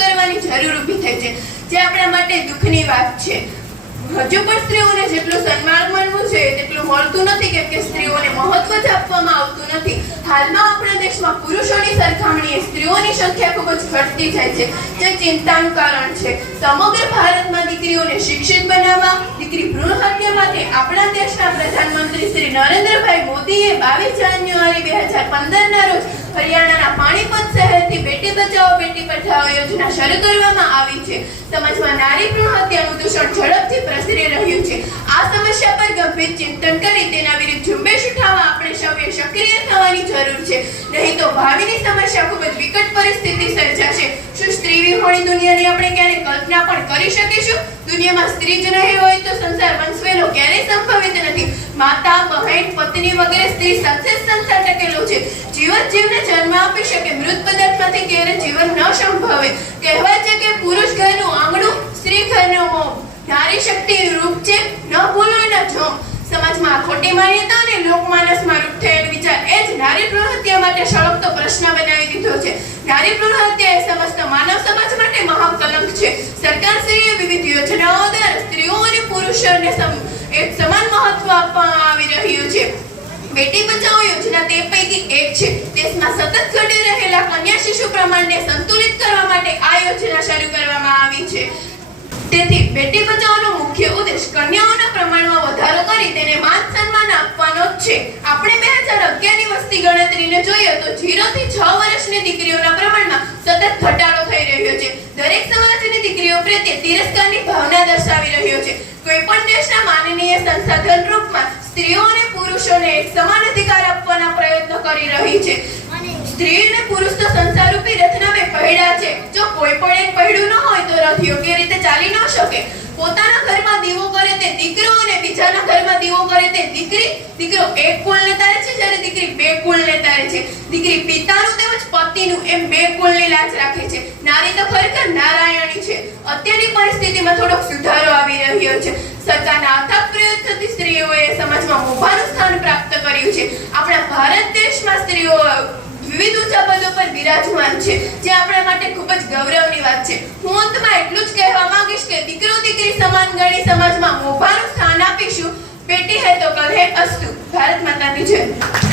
જરૂર ઊભી થઈ છે. જે આપણા માટે દુઃખની વાત છે. હજુ પણ સ્ત્રીઓને જેટલું સન્માન મળવું છે તેટલું મળતું નથી કેમ કે સ્ત્રીઓને મહત્વ જ આપવામાં આવતું નથી. હાલમાં આપણા દેશમાં પુરુષોની સરખામણીએ સ્ત્રીઓની સંખ્યા ખૂબ જ ઘટતી જાય છે. જે ચિંતાનું કારણ છે. સમગ્ર ભારતમાં દીકરીઓને શિક્ષિત બનાવવા, દીકરી ભ્રૂણ હત્યા માટે આપણા દેશના પ્રધાનમંત્રી શ્રી નરેન્દ્રભાઈ મોદીએ બાવીસ જાન્યુઆરી બે હજાર પંદરના રોજ હરિયાણાના પાણીપત શહેરથી બેટી બચાવો, બેટી પઢાઓ યોજના શરૂ કરવામાં આવી છે. સમાજમાં નારી ભ્રૂણ હત્યાનું દૂષણ ઝડપથી પ્રસરી રહ્યું છે. આ સમસ્યા પર ગંભીર ચિંતન કરી તેના વિરુદ્ધ ઝુંબેશ ઉઠાવવા આપણે સૌએ સક્રિય થવાની જરૂર છે. નહીં તો ભાવિની સમસ્યા ખૂબ જ વિકટ પરિસ્થિતિ સર્જાશે. શું સ્ત્રી વિહોણી દુનિયાની આપણે ક્યારે કલ્પના પણ કરી શકીશું? દુનિયામાં સ્ત્રી જ રહી હોય તો સંસાર વંશવેલો ક્યારેય સંભવિત નથી. માતા, બહેન, પત્ની વગેરે સ્ત્રી સાથે જ સંસાર ટકેલો છે જીવત જીવને જન્મ આપી શકે. મૃત પદાર્થમાંથી ક્યારે જીવન ન સંભવે. કહેવાય છે કે પુરુષ ઘરનું આંગણું સ્ત્રી ઘરનો મોં નારી શક્તિ રૂપ છે, ન ભૂલો ન જો સમાજમાં ખોટી માન્યતા અને લોકમાનસમાં રૂપ થયેલ વિચાર એ જ નારી ભ્રૂણ માટે સળગતો પ્રશ્ન બનાવી દીધો છે. નારી ભ્રૂણ એ સમસ્ત માનવ સમાજ માટે મહાકલંક છે. સરકારશ્રીએ વિવિધ યોજનાઓ દ્વારા સ્ત્રીઓ અને પુરુષોને એક સમાન મહત્વ આપવામાં આવી રહ્યું છે. બેટી બચાવો યોજના તે પૈકી એક છે. દેશમાં સતત ઘટી રહેલા કન્યા શિશુ પ્રમાણને સંતુલિત કરવા માટે આ યોજના શરૂ કરવામાં આવી છે. તેથી બેટી બચાવોનો મુખ્ય ઉદ્દેશ કન્યાઓના પ્રમાણમાં વધારો કરી તેને માન સન્માન આપવાનો છે. આપણે બે હજાર અગિયારની વસ્તી ગણતરીને જોઈએ તો 0 થી છ વર્ષની દીકરીઓના પ્રમાણમાં સતત ઘટાડો થઈ રહ્યો છે. દરેક સમાજની દીકરીઓ પ્રત્યે તિરસ્કારની ભાવના દર્શાવી રહ્યો છે કોઈ પણ દેશના માનનીય સંસાધન રૂપમાં સ્ત્રીઓ અને પુરુષોને એક સમાન અધિકાર આપવાના પ્રયત્નો કરી રહી છે. સ્ત્રી અને પુરુષ તો સંસારરૂપી રથના બે પૈડા છે. જો કોઈ પણ એક પૈડું ન હોય તો રથ યોગ્ય રીતે ચાલી ન શકે. પોતાના ઘરમાં દીવો કરે તે દીકરો અને બીજાના ઘરમાં દીવો કરે તે દીકરી. દીકરો એક કુળને તારે છે જ્યારે દીકરી બે કુળને તારે છે. દીકરી પિતાનું તેમજ પતિનું એમ બે કુળની લાજ રાખે છે. નારી તો ખરેખર નારાયણી છે. અત્યારની પરિસ્થિતિમાં થોડોક સુધારો આવી રહ્યો છે. સરકારના અથાગ પ્રયત્નથી સ્ત્રીઓએ સમાજમાં મોભાનું સ્થાન પ્રાપ્ત કર્યું છે આપણા ભારત દેશમાં સ્ત્રીઓ વિવિધ ઊંચા પદો પર બિરાજમાન છે, જે આપણા માટે ખૂબ જ ગૌરવની વાત છે. હું અંતમાં એટલું જ કહેવા માંગીશ કે દીકરો દીકરી સમાન ગણી સમાજમાં મોભાનું સ્થાન આપીશું. બેટી હે તો કલ હે અસ્તુ. ભારત માતાની જય.